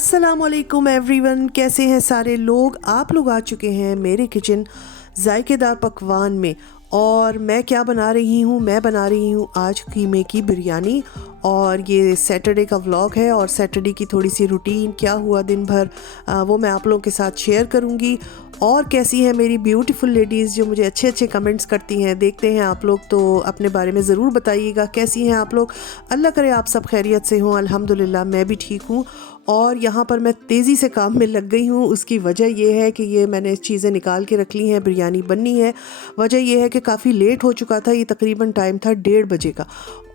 अस्सलामुअलैकुम एवरीवन, कैसे हैं सारे लोग। आप लोग आ चुके हैं मेरे किचन जायकेदार पकवान में। और मैं क्या बना रही हूँ, मैं बना रही हूँ आज कीमे की बिरयानी। और ये सैटरडे का व्लॉग है और सैटरडे की थोड़ी सी रूटीन क्या हुआ दिन भर, वो मैं आप लोगों के साथ शेयर करूँगी। और कैसी है मेरी ब्यूटीफुल लेडीज़ जो मुझे अच्छे अच्छे कमेंट्स करती हैं, देखते हैं आप लोग, तो अपने बारे में ज़रूर बताइएगा कैसी हैं आप लोग। अल्लाह करे आप सब खैरियत से हों। अल्हम्दुलिल्लाह मैं भी ठीक हूँ। और यहाँ पर मैं तेज़ी से काम में लग गई हूँ। उसकी वजह ये है कि ये मैंने चीज़ें निकाल के रख ली हैं, बिरयानी बननी है। वजह ये है कि काफ़ी लेट हो चुका था, ये तकरीबन टाइम था 1:30 बजे का।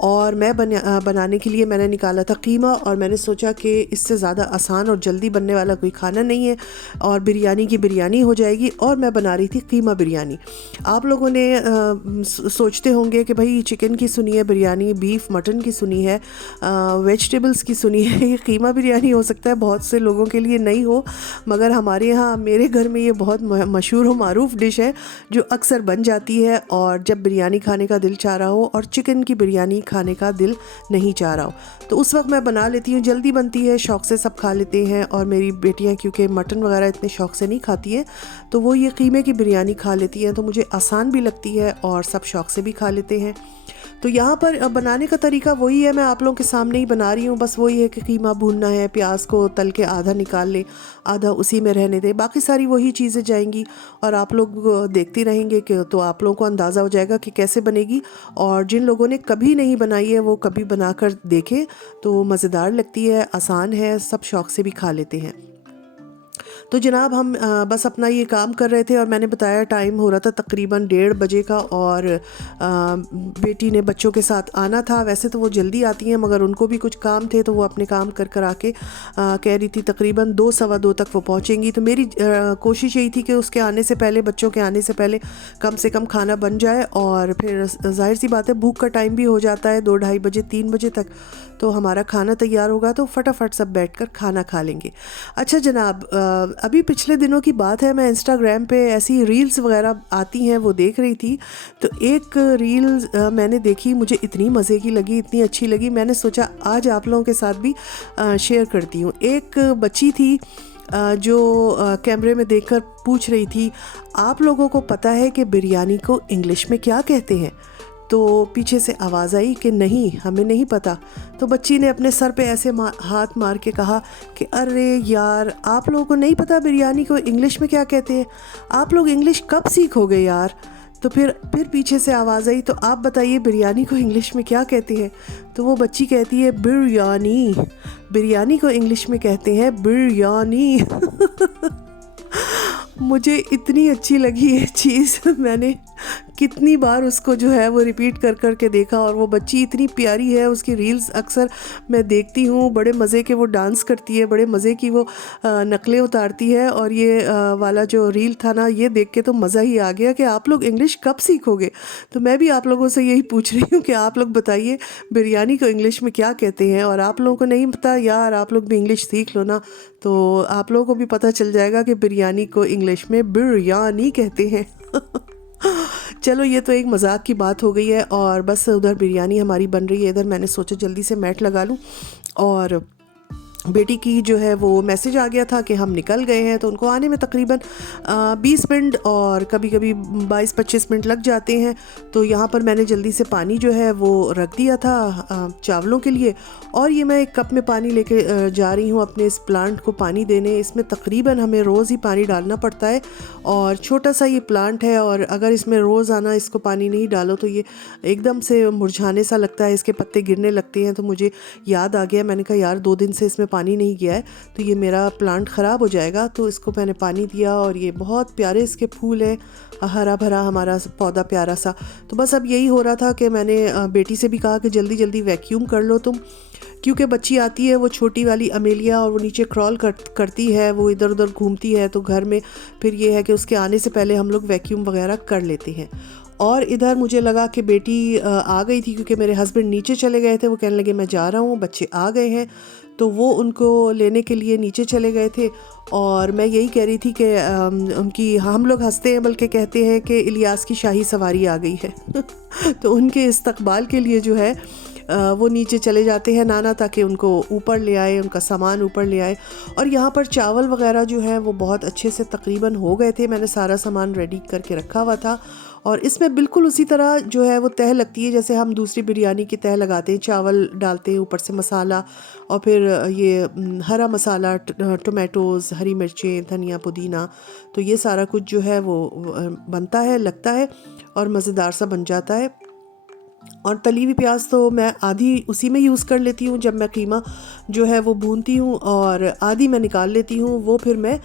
और मैं बनाने के लिए मैंने निकाला था कीमा, और मैंने सोचा कि इससे ज़्यादा आसान और जल्दी बनने वाला कोई खाना नहीं है और बिरयानी की बिरयानी हो जाएगी। और मैं बना रही थी कीमा बिरयानी। आप लोगों ने सोचते होंगे कि भाई चिकन की सुनी है बिरयानी, बीफ मटन की सुनी है, वेजिटेबल्स की सुनी है, ये कीमा बिरयानी हो सकता है बहुत से लोगों के लिए नहीं हो, मगर हमारे यहाँ मेरे घर में ये बहुत मशहूर और मारूफ डिश है जो अक्सर बन जाती है। और जब बिरयानी खाने का दिल चाह रहा हो और चिकन की बिरयानी खाने का दिल नहीं चाह रहा हो तो उस वक्त मैं बना लेती हूँ। जल्दी बनती है, शौक़ से सब खा लेते हैं। और मेरी बेटियाँ क्योंकि मटन वगैरह इतने शौक़ से नहीं खाती हैं तो वो ये कीमे की बिरयानी खा लेती हैं, तो मुझे आसान भी लगती है और सब शौक़ से भी खा लेते हैं। तो यहाँ पर बनाने का तरीका वही है, मैं आप लोगों के सामने ही बना रही हूँ। बस वही है कि कीमा भूनना है, प्याज को तल के आधा निकाल ले, आधा उसी में रहने दे, बाकी सारी वही चीज़ें जाएंगी। और आप लोग देखते रहेंगे कि तो आप लोगों को अंदाज़ा हो जाएगा कि कैसे बनेगी। और जिन लोगों ने कभी नहीं बनाई है वो कभी बनाकर देखें, तो मज़ेदार लगती है, आसान है, सब शौक़ से भी खा लेते हैं। तो जनाब हम बस अपना ये काम कर रहे थे और मैंने बताया टाइम हो रहा था तकरीबन 1:30 बजे का। और बेटी ने बच्चों के साथ आना था। वैसे तो वो जल्दी आती हैं मगर उनको भी कुछ काम थे, तो वो अपने काम कर आके कह रही थी तकरीबन 2 सवा 2 तक वो पहुँचेंगी। तो मेरी कोशिश यही थी कि उसके आने से पहले, बच्चों के आने से पहले कम से कम खाना बन जाए। और फिर जाहिर सी बात है भूख का टाइम भी हो जाता है 2 ढाई बजे 3 बजे तक, तो हमारा खाना तैयार होगा तो फटाफट सब बैठकर खाना खा लेंगे। अच्छा जनाब, अभी पिछले दिनों की बात है, मैं इंस्टाग्राम पे ऐसी रील्स वगैरह आती हैं वो देख रही थी। तो एक रील मैंने देखी, मुझे इतनी मज़े की लगी, इतनी अच्छी लगी, मैंने सोचा आज आप लोगों के साथ भी शेयर करती हूँ। एक बच्ची थी जो कैमरे में देखकर पूछ रही थी, आप लोगों को पता है कि बिरयानी को इंग्लिश में क्या कहते हैं? तो पीछे से आवाज़ आई कि नहीं, हमें नहीं पता। तो बच्ची ने अपने सर पे ऐसे हाथ मार के कहा कि अरे यार, आप लोगों को नहीं पता बिरयानी को इंग्लिश में क्या कहते हैं? आप लोग इंग्लिश कब सीखोगे यार? तो फिर पीछे से आवाज़ आई, तो आप बताइए बिरयानी को इंग्लिश में क्या कहते हैं? तो वो बच्ची कहती है बिरयानी, बिरयानी को इंग्लिश में कहते हैं बिरयानी। मुझे इतनी अच्छी लगी ये चीज़, मैंने कितनी बार उसको जो है वो रिपीट कर के देखा। और वो बच्ची इतनी प्यारी है, उसकी रील्स अक्सर मैं देखती हूँ, बड़े मज़े के वो डांस करती है, बड़े मज़े की वो नकलें उतारती है। और ये वाला जो रील था ना, ये देख के तो मज़ा ही आ गया कि आप लोग इंग्लिश कब सीखोगे। तो मैं भी आप लोगों से यही पूछ रही हूँ कि आप लोग बताइए बिरयानी को इंग्लिश में क्या कहते हैं। और आप लोगों को नहीं पता यार, आप लोग भी इंग्लिश सीख लो ना, तो आप लोगों को भी पता चल जाएगा कि बिरयानी को इंग्लिश में बिरयानी कहते हैं। चलो ये तो एक मजाक की बात हो गई है। और बस उधर बिरयानी हमारी बन रही है, इधर मैंने सोचा जल्दी से मैट लगा लूँ। और बेटी की जो है वो मैसेज आ गया था कि हम निकल गए हैं, तो उनको आने में तकरीबन 20 मिनट और कभी कभी 22-25 मिनट लग जाते हैं। तो यहाँ पर मैंने जल्दी से पानी जो है वो रख दिया था चावलों के लिए। और ये मैं एक कप में पानी लेके जा रही हूँ अपने इस प्लांट को पानी देने। इसमें तकरीबन हमें रोज़ ही पानी डालना पड़ता है और छोटा सा ये प्लांट है, और अगर इसमें रोज़ाना इसको पानी नहीं डालो तो ये एकदम से मुरझाने सा लगता है, इसके पत्ते गिरने लगते हैं। तो मुझे याद आ गया, मैंने कहा यार 2 दिन से इसमें पानी नहीं गया है तो ये मेरा प्लांट ख़राब हो जाएगा। तो इसको मैंने पानी दिया और ये बहुत प्यारे इसके फूल हैं, हरा भरा हमारा पौधा प्यारा सा। तो बस अब यही हो रहा था कि मैंने बेटी से भी कहा कि जल्दी जल्दी वैक्यूम कर लो तुम, क्योंकि बच्ची आती है वो छोटी वाली अमेलिया, और वो नीचे क्रॉल करती है, वो इधर उधर घूमती है। तो घर में फिर ये है कि उसके आने से पहले हम लोग वैक्यूम वगैरह कर लेते हैं। और इधर मुझे लगा कि बेटी आ गई थी, क्योंकि मेरे हस्बैंड नीचे चले गए थे, वो कहने लगे मैं जा रहा हूँ, बच्चे आ गए हैं। तो वो उनको लेने के लिए नीचे चले गए थे। और मैं यही कह रही थी कि उनकी, हम लोग हंसते हैं बल्कि कहते हैं कि इलियास की शाही सवारी आ गई है। तो उनके इस्तकबाल के लिए जो है वो नीचे चले जाते हैं नाना ताकि उनको ऊपर ले आए, उनका सामान ऊपर ले आए। और यहाँ पर चावल वगैरह जो है वो बहुत अच्छे से तकरीबन हो गए थे, मैंने सारा सामान रेडी करके रखा हुआ था। और इसमें बिल्कुल उसी तरह जो है वो तह लगती है जैसे हम दूसरी बिरयानी की तह लगाते हैं, चावल डालते हैं, ऊपर से मसाला और फिर ये हरा मसाला, टोमेटोज़, हरी मिर्चें, धनिया, पुदीना, तो ये सारा कुछ जो है वो बनता है, लगता है और मज़ेदार सा बन जाता है। और तली हुई प्याज तो मैं आधी उसी में यूज़ कर लेती हूँ जब मैं कीमा जो है वो भूनती हूँ, और आधी मैं निकाल लेती हूँ, वो फिर मैं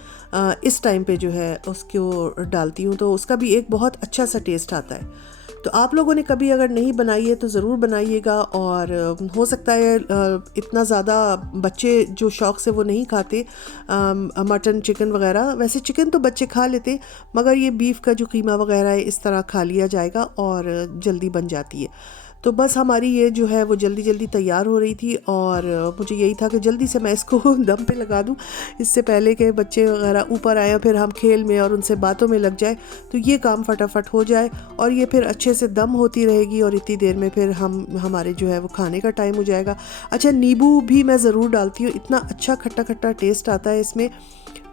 इस टाइम पे जो है उसको डालती हूँ, तो उसका भी एक बहुत अच्छा सा टेस्ट आता है। तो आप लोगों ने कभी अगर नहीं बनाई है तो ज़रूर बनाइएगा। और हो सकता है इतना ज़्यादा बच्चे जो शौक़ से वो नहीं खाते मटन चिकन वगैरह, वैसे चिकन तो बच्चे खा लेते, मगर ये बीफ का जो कीमा वगैरह है इस तरह खा लिया जाएगा और जल्दी बन जाती है। तो बस हमारी ये जो है वो जल्दी जल्दी तैयार हो रही थी, और मुझे यही था कि जल्दी से मैं इसको दम पे लगा दूं, इससे पहले कि बच्चे वगैरह ऊपर आए फिर हम खेल में और उनसे बातों में लग जाए, तो ये काम फटाफट हो जाए और ये फिर अच्छे से दम होती रहेगी और इतनी देर में फिर हमारे जो है वो खाने का टाइम हो जाएगा। अच्छा, नींबू भी मैं ज़रूर डालती हूँ, इतना अच्छा खट्टा खट्टा टेस्ट आता है इसमें,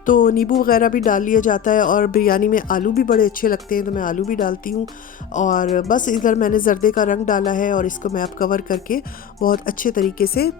तो नींबू वगैरह भी डाल लिया जाता है। और बिरयानी में आलू भी बड़े अच्छे लगते हैं तो मैं आलू भी डालती हूँ। और बस इधर मैंने जर्दे का रंग डाला है और इसको मैं अब कवर करके बहुत अच्छे तरीके से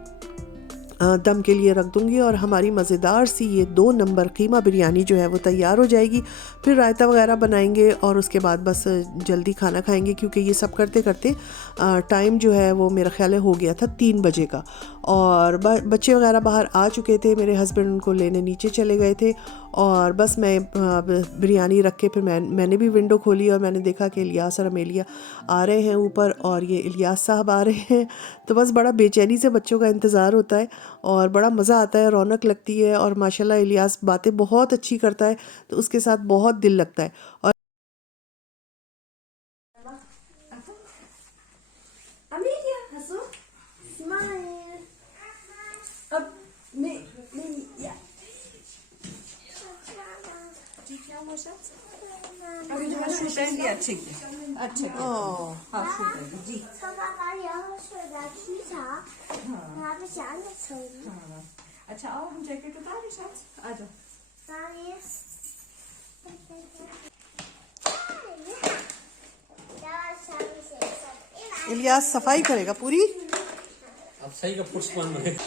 दम के लिए रख दूंगी, और हमारी मज़ेदार सी ये 2 नंबर कीमा बिरयानी जो है वो तैयार हो जाएगी। फिर रायता वगैरह बनाएंगे और उसके बाद बस जल्दी खाना खाएंगे, क्योंकि ये सब करते करते टाइम जो है वो मेरा ख्याल है हो गया था 3 बजे का। और बच्चे वगैरह बाहर आ चुके थे, मेरे हस्बैंड उनको लेने नीचे चले गए थे, और बस मैं बिरयानी रख के फिर मैंने भी विंडो खोली और मैंने देखा कि इलियास और अमेलिया आ रहे हैं ऊपर, और ये इलियास साहब आ रहे हैं। तो बस बड़ा बेचैनी से बच्चों का इंतज़ार होता है और बड़ा मज़ा आता है, रौनक लगती है, और माशाल्लाह इलियास बातें बहुत अच्छी करता है, तो उसके साथ बहुत दिल लगता है। और Amelia, hast du? Smile. Ab, nee, ja. Die Klammer, Schatz? अभी जो है शूट है ये अच्छे की अच्छे की हाँ शूट है जी अच्छा आओ हम जैकेट उतार रहे Schatz आ जाओ इलियास सफाई करेगा पूरी। अब सही का पुष्पन में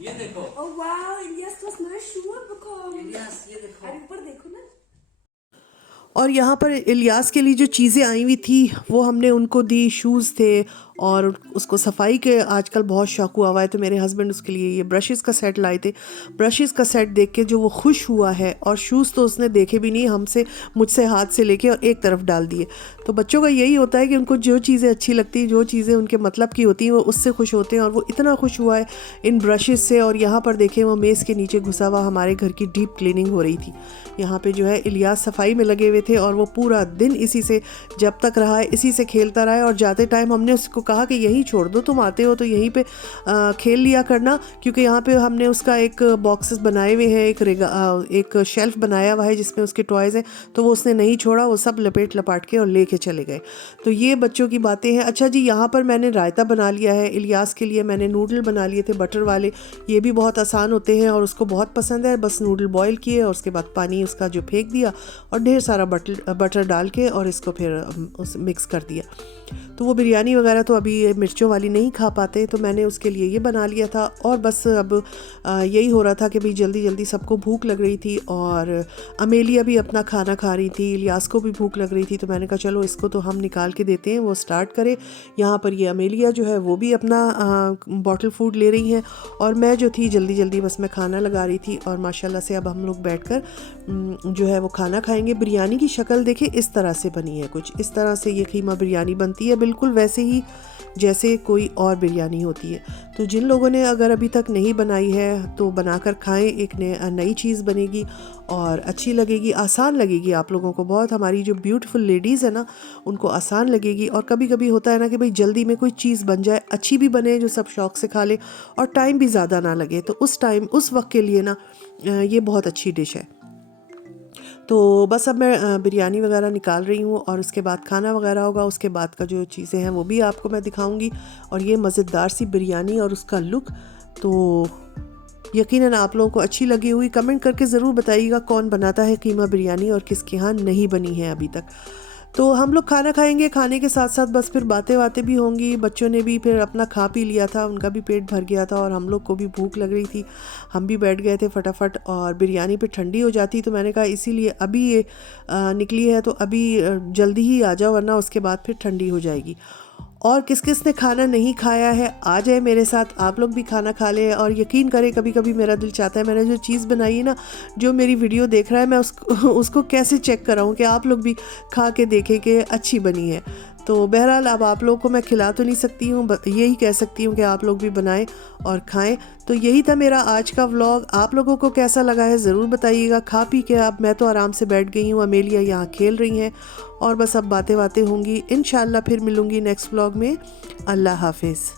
ये देखो Oh wow, Elias, du hast neue Schuhe bekommen. Ilyas ये देखो अरे ऊपर देखो ना। और यहाँ पर इलियास के लिए जो चीज़ें आई हुई थी वो हमने उनको दी, शूज़ थे, और उसको सफाई के आजकल बहुत शौक हुआ हुआ है, तो मेरे हस्बैंड उसके लिए ये ब्रशेस का सेट लाए थे। ब्रशेस का सेट देख के जो वो खुश हुआ है, और शूज़ तो उसने देखे भी नहीं, मुझसे हाथ से लेके और एक तरफ डाल दिए। तो बच्चों का यही होता है कि उनको जो चीज़ें अच्छी लगती हैं, जो चीज़ें उनके मतलब की होती हैं, वो उससे खुश होते हैं, और वो इतना खुश हुआ है इन ब्रशेस से। और यहाँ पर देखें वो मेज़ के नीचे घुसा हुआ हमारे घर की डीप क्लीनिंग हो रही थी। यहाँ पे जो है इलियास सफाई में लगे हुए थे, और वो पूरा दिन इसी से जब तक रहा है इसी से खेलता रहा है। और जाते टाइम हमने उसको कहा कि यहीं छोड़ दो, तुम आते हो तो यहीं पे खेल लिया करना, क्योंकि यहाँ पे हमने उसका एक बॉक्सेस बनाए हुए हैं, एक शेल्फ बनाया हुआ है जिसमें उसके टॉयज़ हैं, तो वो उसने नहीं छोड़ा, वो सब लपेट लपाट के और लेके चले गए। तो ये बच्चों की बातें हैं। अच्छा जी, यहाँ पर मैंने रायता बना लिया है इलियास के लिए, मैंने नूडल बना लिए थे बटर वाले, ये भी बहुत आसान होते हैं और उसको बहुत पसंद है। बस नूडल बॉयल किए और उसके बाद पानी उसका जो फेंक दिया और ढेर सारा बटर डाल के और इसको फिर उस मिक्स कर दिया। तो वो बिरयानी वगैरह तो अभी मिर्चों वाली नहीं खा पाते, तो मैंने उसके लिए ये बना लिया था। और बस अब यही हो रहा था कि भाई जल्दी जल्दी सबको भूख लग रही थी, और अमेलिया भी अपना खाना खा रही थी, इलियास को भी भूख लग रही थी, तो मैंने कहा चलो इसको तो हम निकाल के देते हैं, वो स्टार्ट करे। यहाँ पर ये अमेलिया जो है वो भी अपना बॉटल फूड ले रही हैं, और मैं जो थी जल्दी जल्दी बस मैं खाना लगा रही थी। और माशाल्लाह से अब हम लोग बैठकर जो है वो खाना खाएंगे। बिरयानी की शक्ल देखिए इस तरह से बनी है, कुछ इस तरह से ये कीमा बिरयानी बनती है, बिल्कुल वैसे ही जैसे कोई और बिरयानी होती है। तो जिन लोगों ने अगर अभी तक नहीं बनाई है तो बनाकर खाएं, एक नई चीज़ बनेगी और अच्छी लगेगी, आसान लगेगी आप लोगों को बहुत। हमारी जो ब्यूटीफुल लेडीज़ है ना, उनको आसान लगेगी। और कभी कभी होता है ना कि भाई जल्दी में कोई चीज़ बन जाए, अच्छी भी बने, जो सब शौक़ से खा ले, और टाइम भी ज़्यादा ना लगे, तो उस वक्त के लिए ना ये बहुत अच्छी डिश है। तो बस अब मैं बिरयानी वगैरह निकाल रही हूँ और उसके बाद खाना वगैरह होगा। उसके बाद का जो चीज़ें हैं वो भी आपको मैं दिखाऊंगी। और ये मज़ेदार सी बिरयानी और उसका लुक तो यकीनन आप लोगों को अच्छी लगी हुई। कमेंट करके ज़रूर बताइएगा कौन बनाता है कीमा बिरयानी और किसके यहाँ नहीं बनी है अभी तक। तो हम लोग खाना खाएंगे, खाने के साथ साथ बस फिर बातें भी होंगी। बच्चों ने भी फिर अपना खा पी लिया था, उनका भी पेट भर गया था और हम लोग को भी भूख लग रही थी। हम भी बैठ गए थे फटाफट। और बिरयानी पे ठंडी हो जाती तो मैंने कहा इसीलिए अभी ये निकली है तो अभी जल्दी ही आ जाओ, वरना उसके बाद फिर ठंडी हो जाएगी। और किस किस ने खाना नहीं खाया है आ जाए मेरे साथ, आप लोग भी खाना खा लें। और यकीन करें कभी कभी मेरा दिल चाहता है मैंने जो चीज़ बनाई है ना, जो मेरी वीडियो देख रहा है मैं उसको कैसे चेक कराऊं कि आप लोग भी खा के देखें कि अच्छी बनी है। तो बहरहाल अब आप लोगों को मैं खिला तो नहीं सकती हूँ, यही कह सकती हूँ कि आप लोग भी बनाएं और खाएं। तो यही था मेरा आज का व्लॉग। आप लोगों को कैसा लगा है ज़रूर बताइएगा। खा पी के अब मैं तो आराम से बैठ गई हूँ, अमेलिया यहाँ खेल रही हैं और बस अब बातें होंगी। इंशाल्लाह फिर मिलूँगी नेक्स्ट व्लॉग में। अल्लाह हाफिज़।